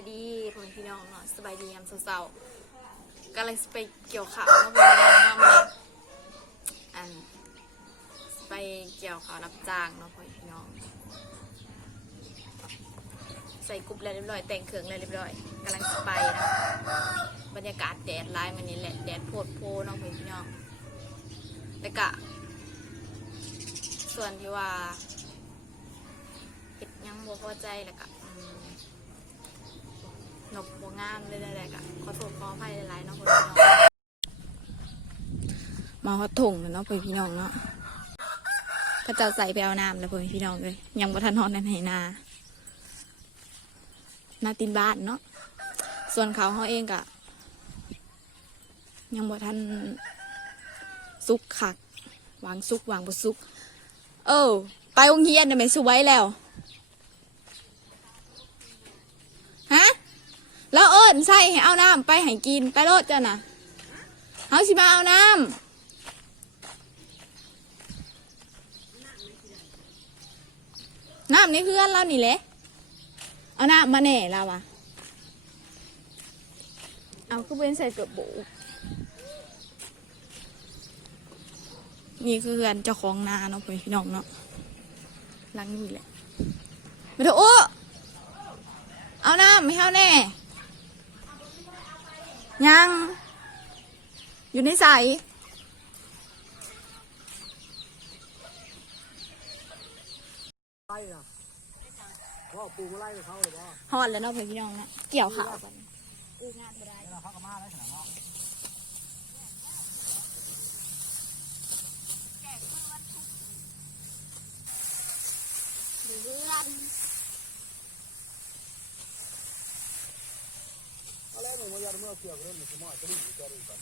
ายดีพ่อแม่พี่น้องเนาะสบายดียามเช้าๆกำลังไปเกี่ยวข้าวเนาะพ่อแม่พี่น้องเนาะอันไปเกี่ยวข้าวรับจ้างเนาะพ่อแม่พี่น้อง ใส่กรุ๊ปแล้วเรียบร้อย แต่งเครื่องแล้วเรียบร้อยกำลังสิไปเนาะบรรยากาศแดดร้ายมันนี่แหละแดดโพดโพเนาะพ่อแม่พี่น้องแล้วก็ส่วนที่ว่าเฮ็ดยังบ่พอใจแล้วก็ อืมนกบ่งามเลยอะไรก็ขอโทษขออภัยหลายๆเนาะพ่อพี่น้องมาฮอดถุงแล้วเนาะพ่อพี่น้องเนาะก็จะใส่ไปเอาน้ำแล้วพ่อพี่น้องเลยยังบ่ทันฮอดนั่นให้นานาตีนบ้านเนาะส่วนเขาเฮาเองก็ยังบ่ทันสุกคักวางสุกวางบ่สุก เออ ไปโรงเรียนน่ะแม่สวยแล้ว ฮะ แล้วเอิญใส่ให้เอาน้ำไปให้กินไปโลดจ้ะนะเอาสิมาเอาน้ำน้ำในเพื่อนเรานี่แหละเอาน้ำมาแหน่เราอะเอาก็เป็นใส่เกือบบุนี่คือเพื่อนเจ้าของนาเนาะพี่น้องเนาะลังนี่แหละมาเถอะโอ้เอาน้ำไม่เอาแน่ ยัง อยู่ในใสไล่นะว่าปูมาไล่กับเขาหรือว่าหอดแล้วเนาะพี่น้องนะเกี่ยวข่าวกัน กูงานไม่ได้เราเขาก็มาได้ขนาดนั้น เพื่อน เอาแล้วหนู มายาเมื่อเกี่ยวกับเรื่องหนูสมอยจะรีบจะรีบก่อน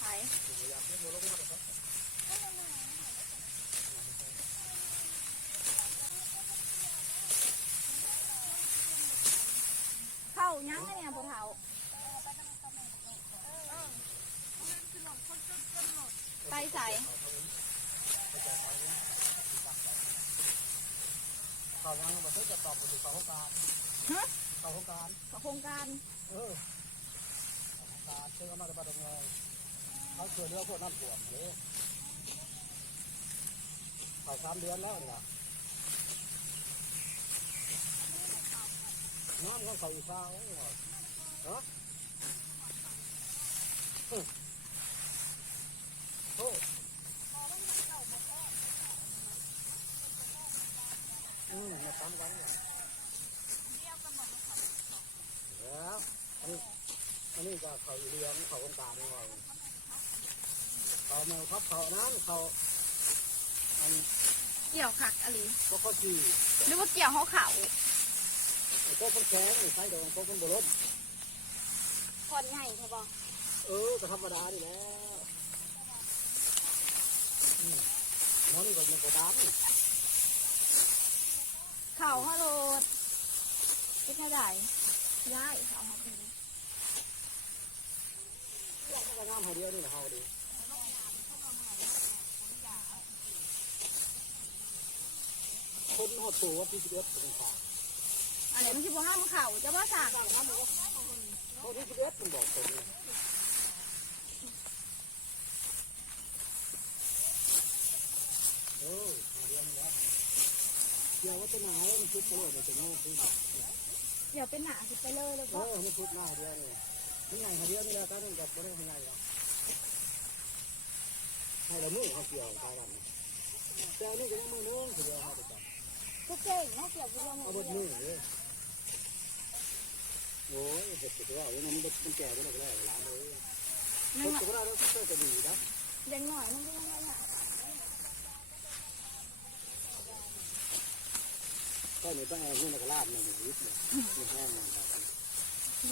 ไผ่หนูมายาเมื่อลงมาครับเข้ายังไงเนี่ยพวกเฒ่าไปใส่เขายังมาซื้อจะตอบไปถึงเขาโครงการฮะเขาโครงการโครงการเออ การซื้อมาได้บัตรงานเขาเชื่อเรื่องพวกน้ำท่วมเลยเขาสามเดือนแล้วเนี่ยน้ำของเขาอีกฟ้าเนาะโอ้อืมมาซ้ำกันเนี่ยแล้วอันนี้อั นนี้ก็เขาเรียนเขาองค์การของเราเขาแมวครับเขานั้นเขาอันเกี่ยวขักอะไรก็เขาขี่หรือว่าเกี่ยวเขาเขาไอ้พวกคนแข็งใช้เดินพวกคนบรมคอนใหญ่ใช่ปะเออก็ธรรมดาดีแล้วน้องนี่ก็ยังกดดันเข่าฮัลโหลคิดให้ได้ย้เขาฮัลโหล กจะงามเขาเดียวนี่นะเขาดีคนหอดตัวว่าที่สิบเอ็ดเป็นสามอะไรมันคิดว่ห้ามเข่าจะว่าสั่งเขาที่สิบเอ็ดเป็นบอกตรงนี้เออเรียนแล้วเกี่ยวว่าจะหนาวมันชุดตลอดเลยจะงอขึ้นเดี๋ยวเป็นหนาสิไปเลยแล้วก็เออมันชุดหน้าเดียวนี่ นี่ไงเขาเดียวนี่แหละก็ต้องกับไม่ได้ทำไงหรอกให้เรานุ่งเขาเกี่ยวตาดำแต่นี่ก็ยังไม่นุ่งเดียวเขาไปจับก็เก่งนะเกี่ยวกับเรื่องเอาบดนุ่งเลยโอ้ยเห็ดตัวเอาเนี่ยมันมันแก่ไปแล้วก็แล้วร้านเลยเห็ดตัวเราเราจะดีนะยังหน่อยมันก็ยังไงอะก็เนี่ยต้องเอาเงินกระลาบหนึ่งนิดเนี่ยมันแห้งเลยครับ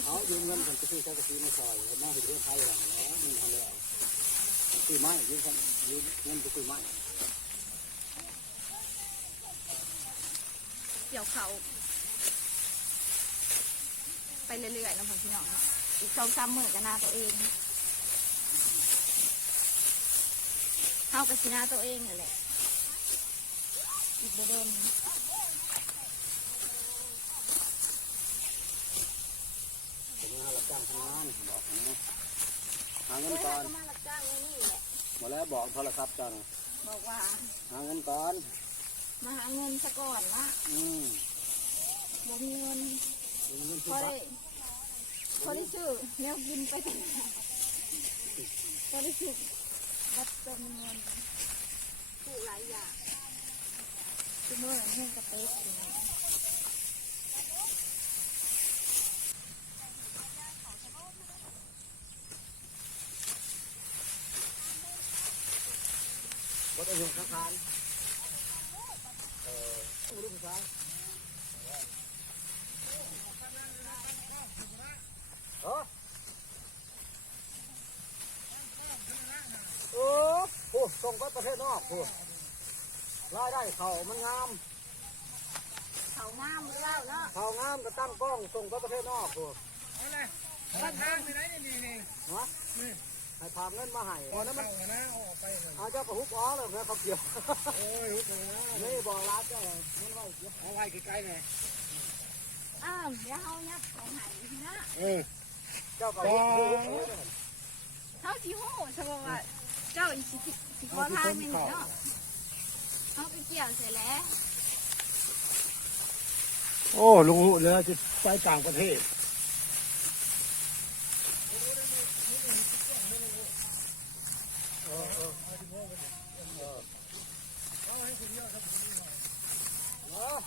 เอายืมเงินกันไปซื้อข้าวกะทิมาซอยแล้วมาถึงเรื่องไทยหลังแล้วมันทำแล้วซื้อไม้ยืมยืมเงินไปซื้อไม้เกี่ยวเขา ไปเรื่อยๆนะผมพี่น้องเนาะอีกสองสามหมื่นก็นาตัวเองเข้ากับสีนาตัวเองนั่นแหละอีกประเด็น งานบอกนะหาเงินก่อนก็มารับจ้างนี่แหละหมดแล้วบอกโทรศัพท์จังบอกว่า หาเงินก่อน มาหาเงินซะก่อนว่าอืมบ่มีเงินมีเงินพที่อบัได้ตรพอได้ซื้อแนวกินไปกันพอได้ซื้อบัตรเติมเงินซื้อหลายอย่างซื้อเมื่อไหร่เพื่อนกระเต๊กอยู่ร ถไอ้หุ่นข้างคานเออผู้ลูกผู้ชายเออโอ้โหส่งไปประเทศนอกโอ้รายได้เขามันงามเขางามแล้วเนาะเขางามก็ตั้งกล้องส่งไปประเทศนอกโอ้เอาเลยบ้านทางไปไหนนี่นี่นี่ฮะ ให้พาเงินมาให้ก่อนนั้นมันนะเอาออกไปเลยเอาเจ้าประหุบอ๋อเลยนะเขาเกี่ยวโอ้ยหุบเลยนะนี่บอกร้านเจ้าเงินไว้เกี่ยวเอาไว้ใกล้ๆหน่อยอ้าวเดี๋ยวเฮายับของไหนนะเออเจ้าก็หุบหุบหุบเฮาสิโหใช่บ่ว่าเจ้าอีสิสิสิขอทานแม่นเนาะเฮาไปเกี่ยวเสร็จแล้วโอ้ลุงหุเลยจะไปต่างประเทศ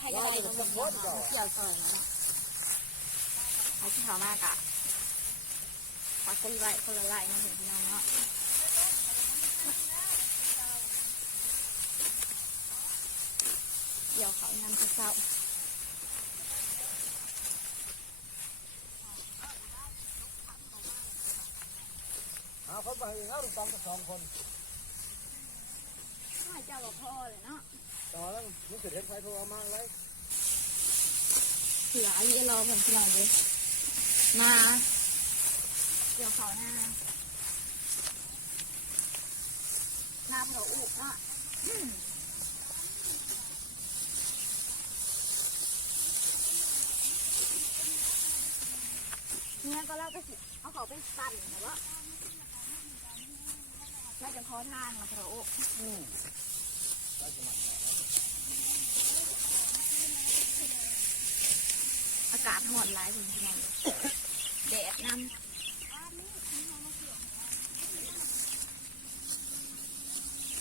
ให้ก็ได้บ่มีเงินเกี่ยวก่อนเนาะให้ที่เขามากอะปักกันไว้คนละไล่เนาะพี่น้องเนาะเกี่ยวเขายามเช้าเอาคนไปเองเอาลูกตังสองคนๆให้เจ้าบ่พอเลยเนาะ ต่อแล้วมันจะเห็นไฟโทรมาไว้เหลืออีรอผมพี่น้องดิมาเกี่ยวเขาหน้าหน้าเผาอุเนาะเนี่ยก็เล่าก็สิเอาเขาไปสั่นแต่ว่าน่าจะคอทางนะพระโอ้อากาศหอนร้ายคุณพี่น้องเลยแดดน้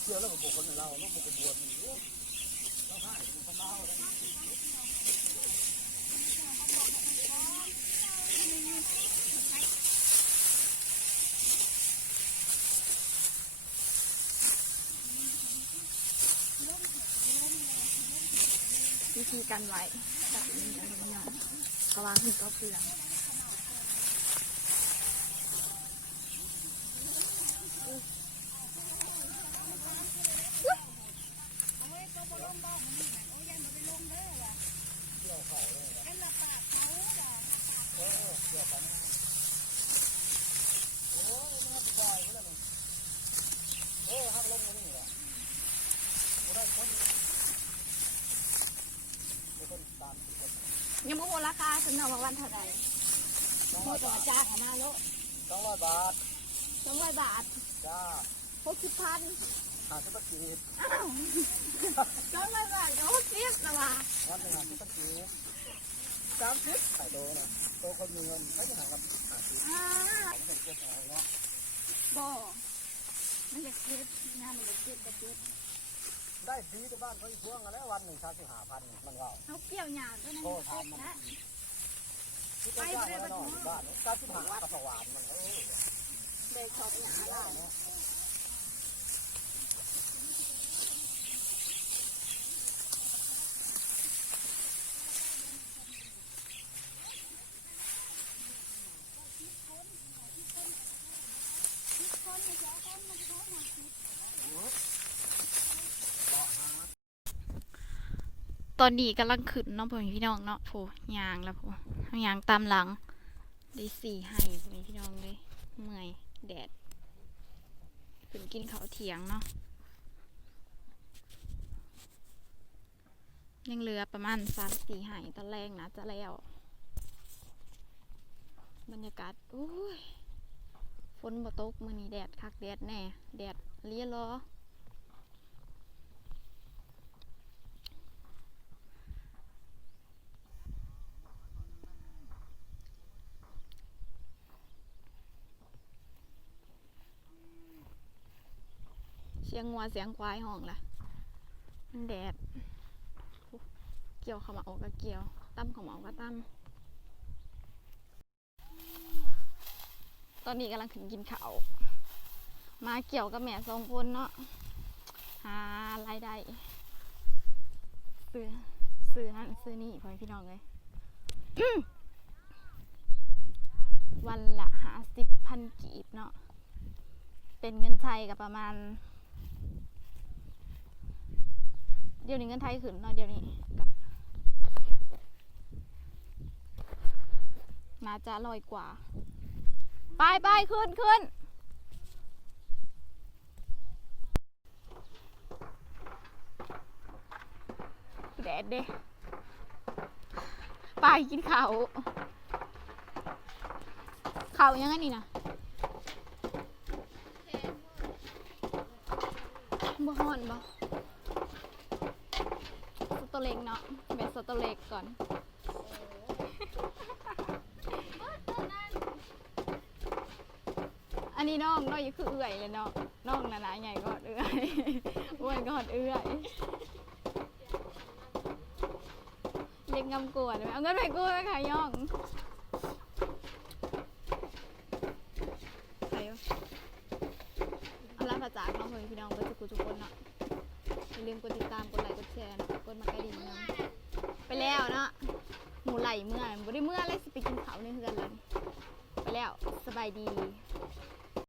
เชื่อแล้วก็บุคคลเราเนาะบุคคลบวชนี่ำวิธีกันไว้แบบนี้ ระวางหินก็เปลือง ยังไม่หมดราคาสำหรับวันเท่าไหร่โมตัวจ้างเอามาโลสองร้อยบาทสองร้อยบาทจ้าหกสิบพันหาสิบปัจจีบอ้าวสองร้อยบาทก็หกสิบนะวะวันหนึ่งหาสิบปัจจีบสามสิบขายโตนะโตคนมีเงินเขาจะหากับหาสิบอ่าเป็นเก็บเอาเนาะบ่มันจะเก็บงานมันจะเก็บกระเก็บ ได้ดีที่บ้านเขาอีกพวงกันแล้ววันหนึ่งสามสิบห้าพันมันว่าเขาเกี่ยวหยาด้วยนะโทรเก็ทานบมันนะที่ต้องจ้างไว้นอนอยู่บ้านสามสิบห้ากระสวานมันเออเด็กชอบหยาหลาย ตอนนี้กำลังขึ้นเนาะพ่อแม่พี่น้องเนาะโผยางแล้วโผยางตามหลัง ได้สี่ให้พ่อแม่พี่น้องเลยเมื่อยแดดขึ้นกินข้าวเถียงเนาะยังเหลือประมาณสามสี่ให้ตอนแรกนะจะแล้ว บรรยากาศอุ้ยฝนบ่ตกมื้อนี้แดดคักแดดแน่ แดดเลี้ยรอเสียงงัวเสียงควายห้องล่ะ มันแดด เกี่ยวเขามาออกก็เกี่ยวตั้มขามาออกก็ตั้มตอนนี้กำลังขึ้นกินข้าวมาเกี่ยวกับแม่สองคนเนาะหารายได้ซื้อซื้อนั่นซื้อนี่พ่อพี่น้องเลยวันละหาสิบพันกีบเนาะเป็นเงินไทยกับประมาณ เดี๋ยวนี้เงินไทยขึ้นเนาะเดี๋ยวนี้ก็น่าจะลอยกว่า ไปไปขึ้นขึ้นแดดเด้ไปกินเขาวข้ายังไงนี่นะบ่ฮ้อนบ่ สโตเล็กเนาะเม็ดสโตเล็กก่อนอันนี้น้องน้องยังคือเอื่อยเลยเนาะน้องนานาใหญ่ก็เอื่อยอ้วนก็เอื่อยเล็กงำกวดไหมเอาเงินไปกู้ไปขายย่องใครวะเอาละภาษาน้องเพื่อนพี่น้องเพื่อนทุกคนทุกคนเนาะอย่าลืมกดติดตามกด ชื่อนะกดมากระดิ่งนาะไปแล้วเนาะหมูไหลเมื่อยบ่ได้เมื่อเลยสิไปกินข้าวในเฮือนแล้วนี่ไปแล้วสบายดี